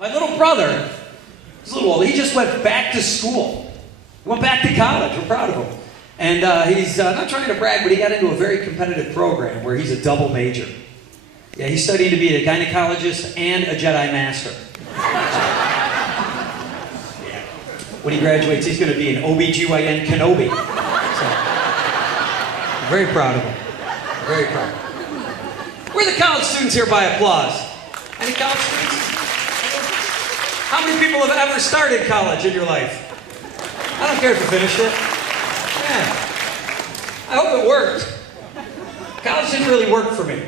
My little brother, he's a little old, he just went back to school. He went back to college. We're proud of him. And he's not trying to brag, but he got into a very competitive program where he's a double major. Yeah, he's studying to be a gynecologist and a Jedi Master. When he graduates, he's going to be an OBGYN Kenobi. So, I'm very proud of him. Very proud. We're the college students here by applause. Any college students? How many people have ever started college in your life? I don't care if you finished it. Yeah. I hope it worked. College didn't really work for me.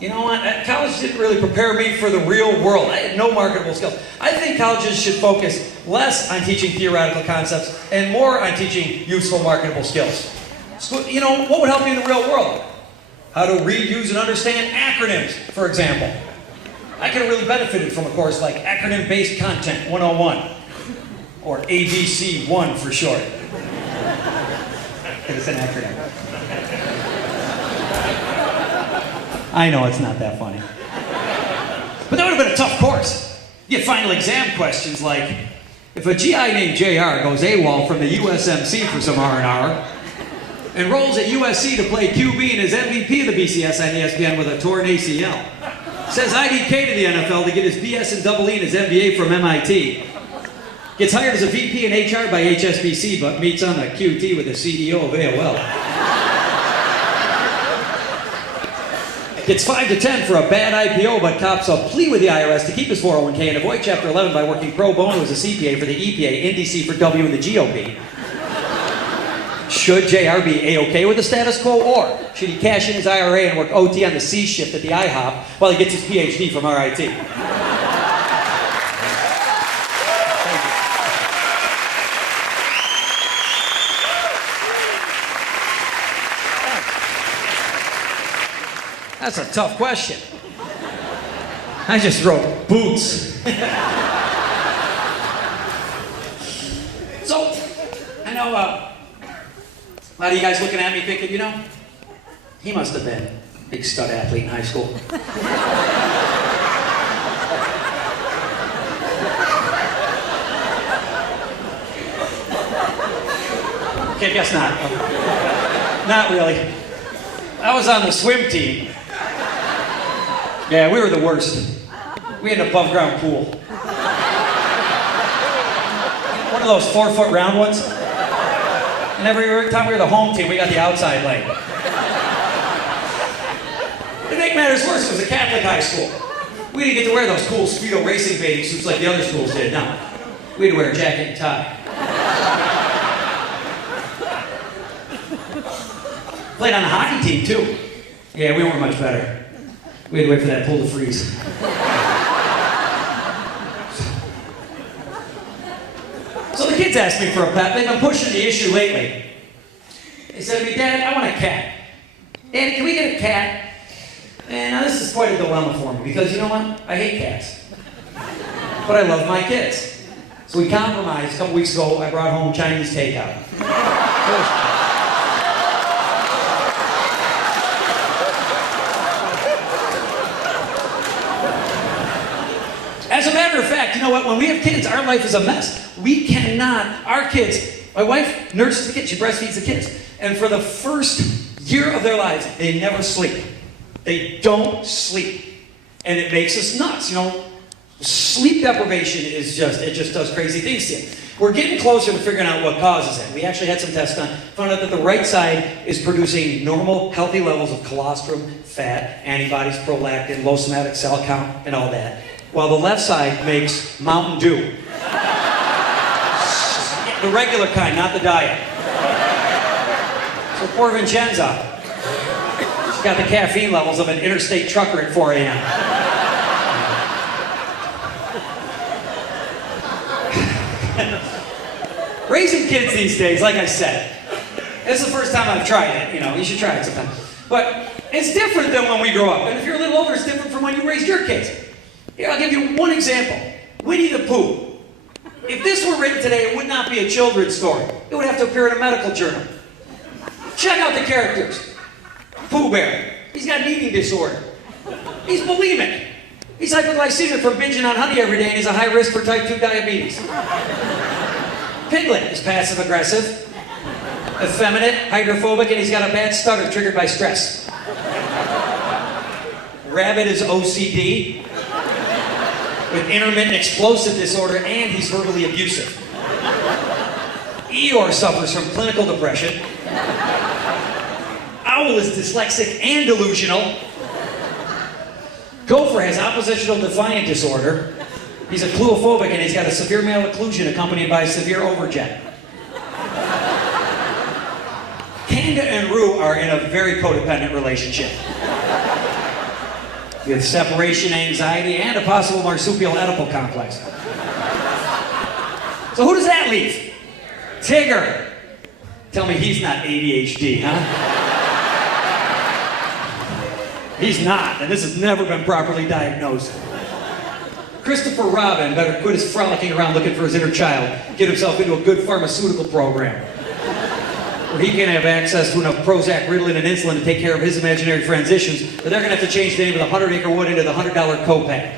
You know what? College didn't really prepare me for the real world. I had no marketable skills. I think colleges should focus less on teaching theoretical concepts and more on teaching useful marketable skills. So, you know, what would help you in the real world? How to read, use, and understand acronyms, for example. I could have really benefited from a course like Acronym-Based Content 101, or ABC1 for short. It's an acronym. I know it's not that funny. But that would have been a tough course. You get final exam questions like, if a GI named JR goes AWOL from the USMC for some R&R, enrolls at USC to play QB and is MVP of the BCS on ESPN with a torn ACL, says IDK to the NFL to get his BS and double E and his MBA from MIT, gets hired as a VP in HR by HSBC but meets on the QT with the CEO of AOL, gets 5 to 10 for a bad IPO, but cops a plea with the IRS to keep his 401k and avoid Chapter 11 by working pro bono as a CPA for the EPA, NDC for W, and the GOP. Should JR be A-OK with the status quo, or should he cash in his IRA and work OT on the C shift at the IHOP while he gets his PhD from RIT? That's a tough question. I just wrote boots. So, I know a lot of you guys looking at me thinking, you know, he must have been a big stud athlete in high school. Okay, guess not. Not really. I was on the swim team. Yeah, we were the worst. We had an above-ground pool. One of those 4-foot round ones. And every time we were the home team, we got the outside lane. To make matters worse, it was a Catholic high school. We didn't get to wear those cool Speedo racing bathing suits like the other schools did. No, we had to wear a jacket and tie. Played on the hockey team, too. Yeah, we weren't much better. We had to wait for that pool to freeze. So the kids asked me for a pet. They've been pushing the issue lately. They said to me, Dad, I want a cat. Daddy, can we get a cat? And now this is quite a dilemma for me, because you know what? I hate cats. But I love my kids. So we compromised a couple weeks ago. I brought home Chinese takeout. As a matter of fact, you know what? When we have kids, our life is a mess. We cannot, our kids, my wife nurses the kids, she breastfeeds the kids. And for the first year of their lives, they never sleep. They don't sleep. And it makes us nuts, you know. Sleep deprivation is it just does crazy things to you. We're getting closer to figuring out what causes it. We actually had some tests done, found out that the right side is producing normal, healthy levels of colostrum, fat, antibodies, prolactin, low somatic cell count, and all that. While the left side makes Mountain Dew. The regular kind, not the diet. So poor Vincenza. She's got the caffeine levels of an interstate trucker at 4 a.m. Raising kids these days, like I said, it's the first time I've tried it. You know, you should try it sometime. But it's different than when we grow up. And if you're a little older, it's different from when you raised your kids. Here, I'll give you one example. Winnie the Pooh. If this were written today, it would not be a children's story. It would have to appear in a medical journal. Check out the characters. Pooh Bear. He's got an eating disorder. He's bulimic. He's hypoglycemic from binging on honey every day, and he's a high risk for type 2 diabetes. Piglet is passive-aggressive, effeminate, hydrophobic, and he's got a bad stutter triggered by stress. Rabbit is OCD, with intermittent explosive disorder, and he's verbally abusive. Eeyore suffers from clinical depression. Owl is dyslexic and delusional. Gopher has oppositional defiant disorder. He's a cluophobic, and he's got a severe malocclusion accompanied by severe overjet. Kanga and Roo are in a very codependent relationship, with separation anxiety and a possible marsupial Oedipal complex. So who does that leave? Tigger. Tell me he's not ADHD, huh? He's not, and this has never been properly diagnosed. Christopher Robin better quit his frolicking around looking for his inner child, get himself into a good pharmaceutical program, where he can have access to enough Prozac, Ritalin, and insulin to take care of his imaginary friend's issues, but they're going to have to change the name of the 100-acre wood into the $100 copay.